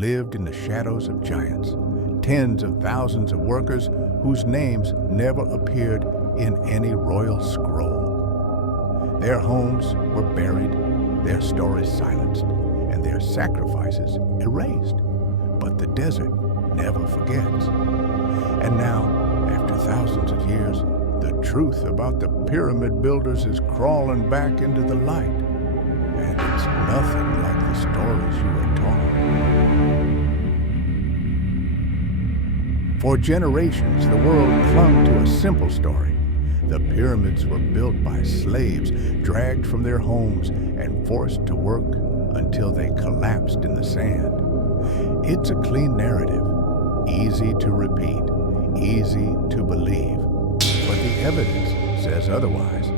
lived in the shadows of giants, tens of thousands of workers whose names never appeared in any royal scroll. Their homes were buried, their stories silenced, and their sacrifices erased. But the desert never forgets. And now, after thousands of years, the truth about the pyramid builders is crawling back into the light. And it's nothing like the stories you were told. For generations, the world clung to a simple story. The pyramids were built by slaves, dragged from their homes and forced to work until they collapsed in the sand. It's a clean narrative, easy to repeat, easy to believe. But the evidence says otherwise.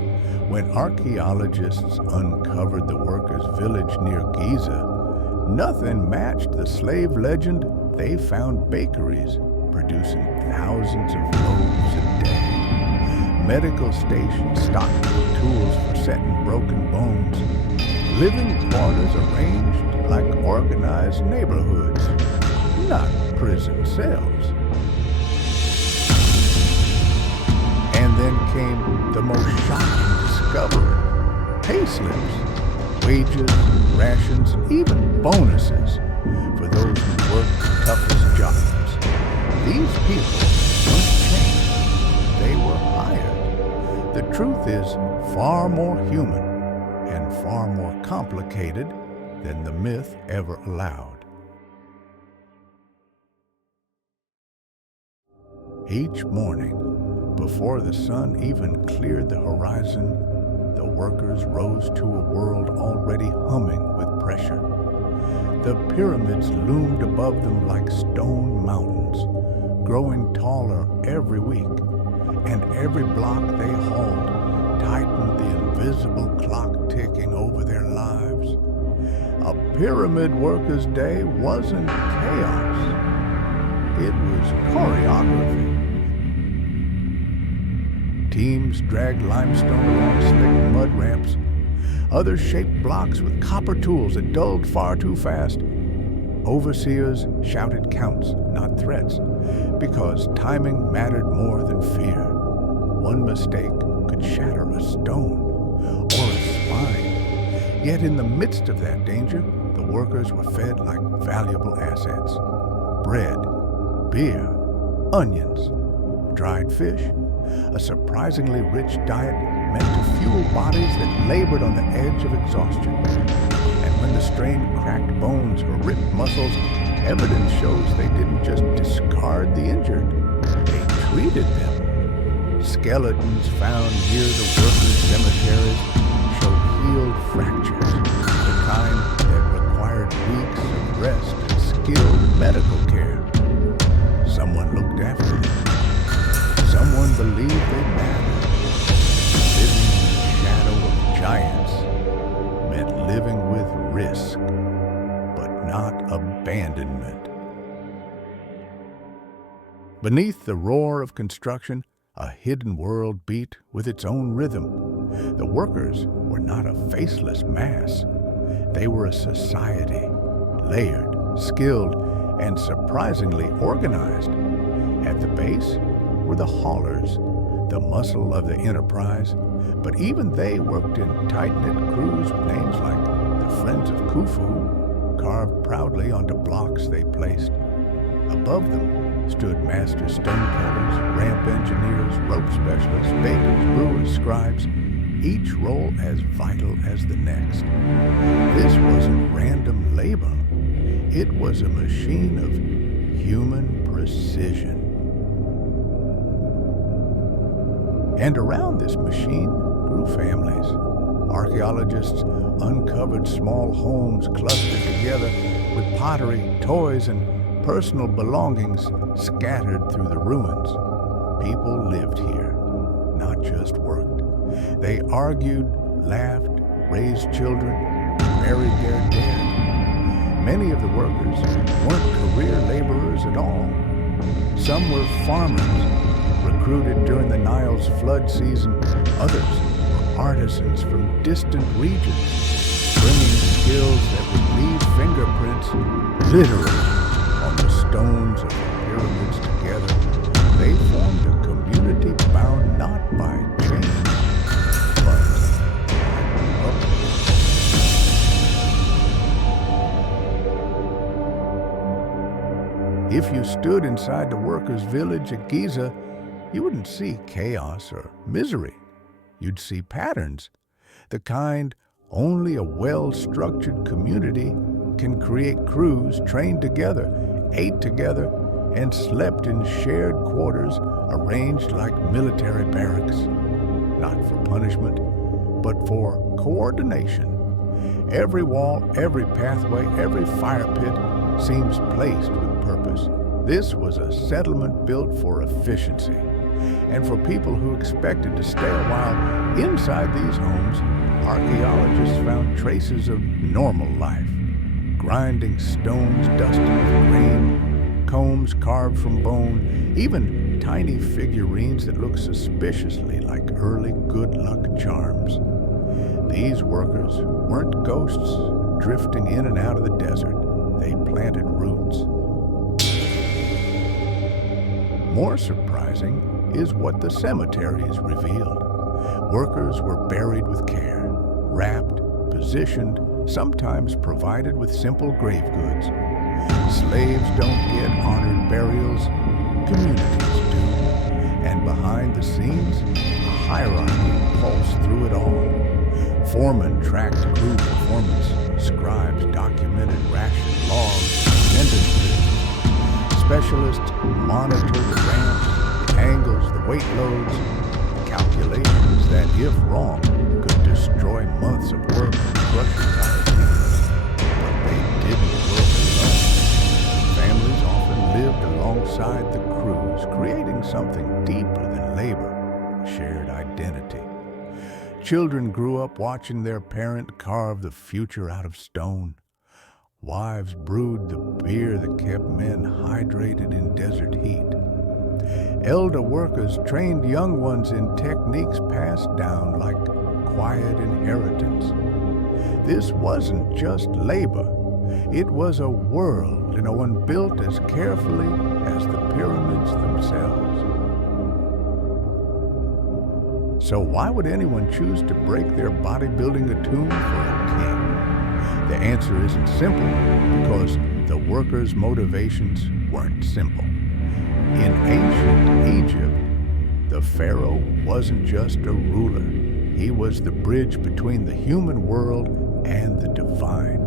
When archaeologists uncovered the workers' village near Giza, nothing matched the slave legend. They found bakeries producing thousands of loaves a day, medical stations stocked with tools for setting broken bones, living quarters arranged like organized neighborhoods, not prison cells. And then came the most shocking discovery: pay slips, wages, rations, even bonuses for those who worked the toughest jobs. These people weren't changed, they were hired. The truth is far more human and far more complicated than the myth ever allowed. Each morning, before the sun even cleared the horizon, the workers rose to a world already humming with pressure. The pyramids loomed above them like stone mountains, growing taller every week, and every block they hauled tightened the invisible clock ticking over their lives. A pyramid worker's day wasn't chaos, it was choreography. Teams dragged limestone along slick mud ramps. Others shaped blocks with copper tools that dulled far too fast. Overseers shouted counts, not threats, because timing mattered more than fear. One mistake could shatter a stone or a spine. Yet in the midst of that danger, the workers were fed like valuable assets. Bread, beer, onions, dried fish, a surprisingly rich diet meant to fuel bodies that labored on the edge of exhaustion. And when the strained cracked bones or ripped muscles, evidence shows they didn't just discard the injured, they treated them. Skeletons found near the workers' cemeteries show healed fractures, the kind that required weeks of rest and skilled medical care. Someone looked after them. Someone believed they mattered. Living in the shadow of giants meant living with risk, but not abandonment. Beneath the roar of construction, a hidden world beat with its own rhythm. The workers were not a faceless mass. They were a society, layered, skilled, and surprisingly organized. At the base were the haulers, the muscle of the enterprise, but even they worked in tight-knit crews with names like the Friends of Khufu carved proudly onto blocks they placed. Above them stood master stonecutters, ramp engineers, rope specialists, bakers, brewers, scribes, each role as vital as the next. This wasn't random labor. It was a machine of human precision. And around this machine grew families. Archaeologists uncovered small homes clustered together with pottery, toys, and personal belongings scattered through the ruins. People lived here, not just worked. They argued, laughed, raised children, buried their dead. Many of the workers weren't career laborers at all. Some were farmers, recruited during the Nile's flood season. Others were artisans from distant regions, bringing skills that would leave fingerprints, literally, stones of the pyramids together, they formed a community bound not by chains, but by purpose. If you stood inside the workers' village at Giza, you wouldn't see chaos or misery. You'd see patterns, the kind only a well-structured community can create. Crews trained together, ate together, and slept in shared quarters arranged like military barracks, not for punishment, but for coordination. Every wall, every pathway, every fire pit seems placed with purpose. This was a settlement built for efficiency, and for people who expected to stay a while inside these homes, archaeologists found traces of normal life. Grinding stones dusted with grain, combs carved from bone, even tiny figurines that look suspiciously like early good luck charms. These workers weren't ghosts drifting in and out of the desert. They planted roots. More surprising is what the cemeteries revealed. Workers were buried with care, wrapped, positioned, sometimes provided with simple grave goods. Slaves don't get honored burials, communities do. And behind the scenes, a hierarchy pulsed through it all. Foremen tracked crew performance, scribes documented ration logs, attendance lists. Specialists monitored the ramps, the angles, the weight loads, calculations that, if wrong, could destroy months of work and crush entire teams. But they didn't work alone. Families often lived alongside the crews, creating something deeper than labor, a shared identity. Children grew up watching their parent carve the future out of stone. Wives brewed the beer that kept men hydrated in desert heat. Elder workers trained young ones in techniques passed down like quiet inheritance. This wasn't just labor. It was a world, one built as carefully as the pyramids themselves. So why would anyone choose to break their body building a tomb for a king? The answer isn't simple, because the workers' motivations weren't simple. In ancient Egypt, the pharaoh wasn't just a ruler. He was the bridge between the human world and the divine.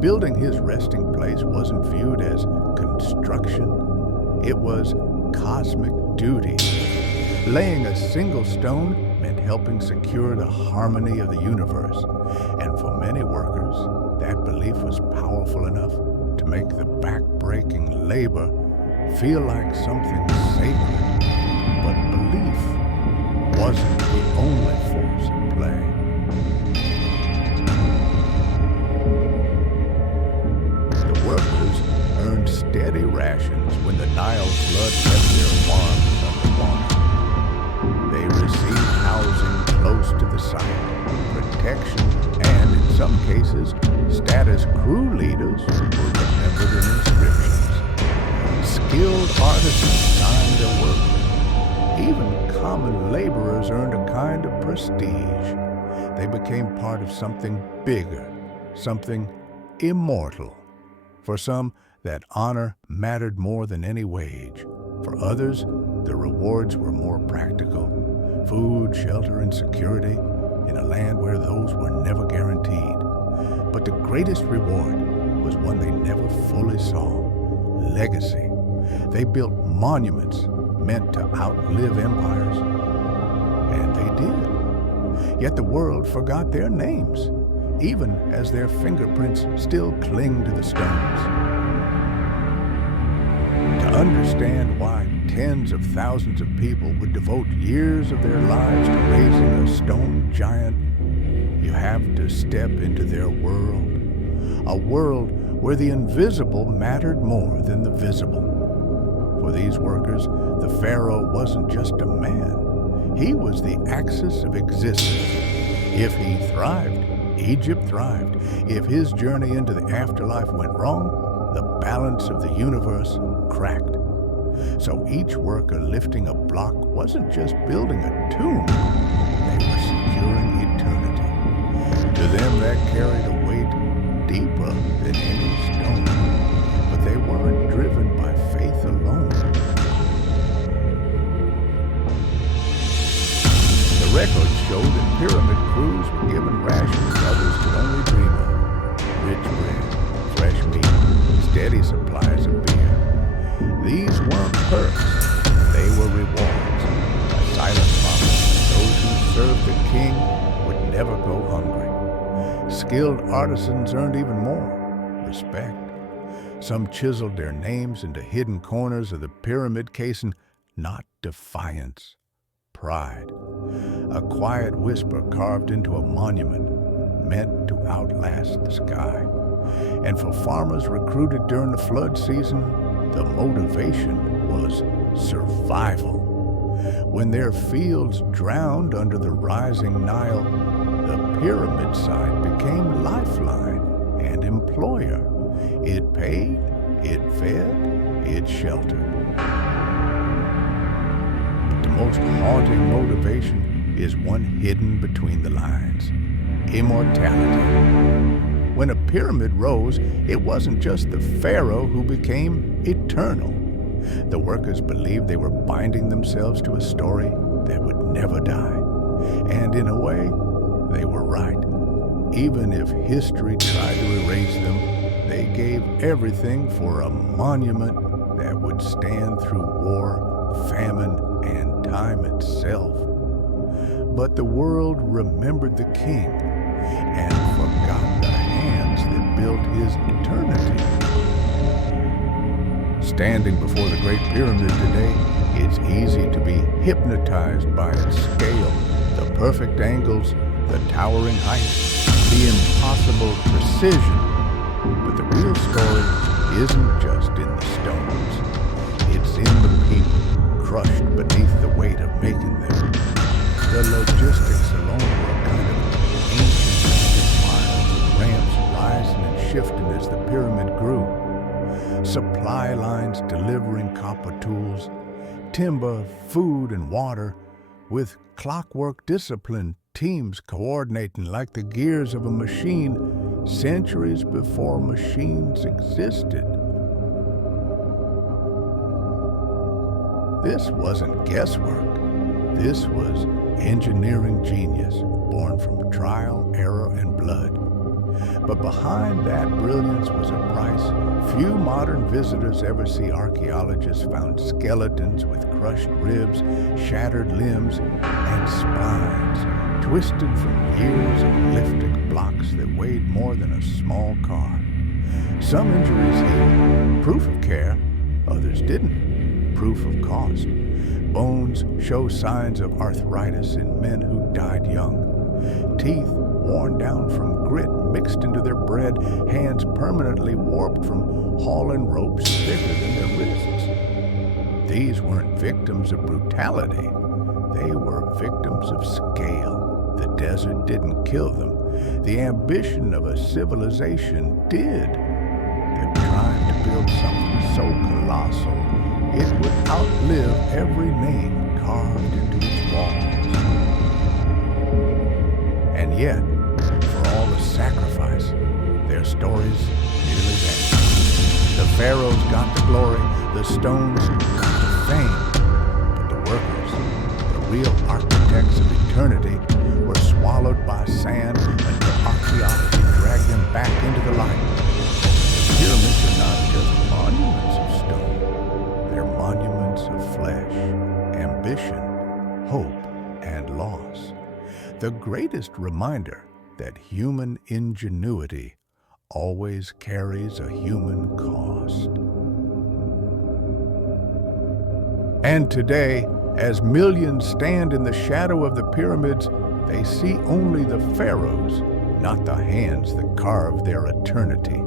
Building his resting place wasn't viewed as construction. It was cosmic duty. Laying a single stone meant helping secure the harmony of the universe. And for many workers, that belief was powerful enough to make the back-breaking labor feel like something sacred. But belief wasn't the only force at play. The workers earned steady rations when the Nile flood left their farms underwater. They received housing close to the site, protection, and in some cases, status. Crew leaders were remembered in inscriptions. Skilled artisans signed their work. Even common laborers earned a kind of prestige. They became part of something bigger, something immortal. For some, that honor mattered more than any wage. For others, the rewards were more practical. Food, shelter, and security in a land where those were never guaranteed. But the greatest reward was one they never fully saw: legacy. They built monuments meant to outlive empires. And they did. Yet the world forgot their names, even as their fingerprints still cling to the stones. To understand why tens of thousands of people would devote years of their lives to raising a stone giant, you have to step into their world. A world where the invisible mattered more than the visible. For these workers, the pharaoh wasn't just a man. He was the axis of existence. If he thrived, Egypt thrived. If his journey into the afterlife went wrong, the balance of the universe cracked. So each worker lifting a block wasn't just building a tomb, they were securing eternity. To them that carried a weight deeper than any stone, but they weren't driven by faith alone. The records show that pyramid crews were given rations others could only dream of: rich bread, fresh meat, steady supplies of beer. These weren't perks, they were rewards, a silent promise those who served the king would never go hungry. Skilled artisans earned even more: respect. Some chiseled their names into hidden corners of the pyramid casing, not defiance, pride. A quiet whisper carved into a monument meant to outlast the sky. And for farmers recruited during the flood season, the motivation was survival. When their fields drowned under the rising Nile, the pyramid site became lifeline and employer. It paid, it fed, it sheltered. But the most haunting motivation is one hidden between the lines: immortality. When a pyramid rose, it wasn't just the pharaoh who became eternal. The workers believed they were binding themselves to a story that would never die. And in a way, they were right. Even if history tried to erase them, they gave everything for a monument that would stand through war, famine, and time itself. But the world remembered the king and forgot the hands that built his eternity. Standing before the Great Pyramid today, it's easy to be hypnotized by its scale, the perfect angles, the towering height, the impossible precision. But the real story isn't just in the stones. It's in the people crushed beneath the weight of making them. The logistics alone were a kind of ancient miles of ramps rising and shifting as the pyramid grew. Supply lines delivering copper tools, timber, food, and water, with clockwork discipline, teams coordinating like the gears of a machine centuries before machines existed. This wasn't guesswork. This was engineering genius, born from trial, error, and blood. But behind that brilliance was a price few modern visitors ever see. Archaeologists found skeletons with crushed ribs, shattered limbs, and spines, twisted from years of lifting blocks that weighed more than a small car. Some injuries healed, proof of care, others didn't, proof of cost. Bones show signs of arthritis in men who died young. Teeth worn down from grit mixed into their bread, hands permanently warped from hauling ropes thicker than their wrists. These weren't victims of brutality. They were victims of scale. The desert didn't kill them. The ambition of a civilization did. They were trying to build something so colossal it would outlive every name carved into its walls. And yet, for all the sacrifice, their stories nearly vanished. The pharaohs got the glory, the stones got the fame, but the workers, the real architects of eternity, were swallowed by sand until archaeology dragged them back into the light. The pyramids are not just monuments of stone, they're monuments of flesh, ambition, hope, and loss. The greatest reminder that human ingenuity always carries a human cost. And today, as millions stand in the shadow of the pyramids, they see only the pharaohs, not the hands that carved their eternity.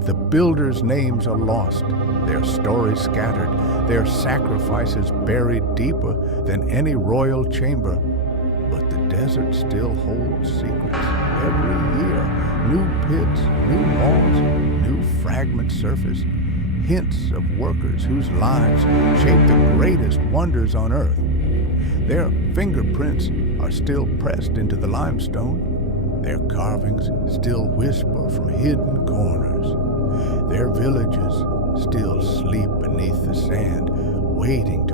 The builders' names are lost, their stories scattered, their sacrifices buried deeper than any royal chamber. But the desert still holds secrets every year. New pits, new walls, new fragments surface. Hints of workers whose lives shape the greatest wonders on earth. Their fingerprints are still pressed into the limestone. Their carvings still whisper from hidden corners. Their villages still sleep beneath the sand, waiting to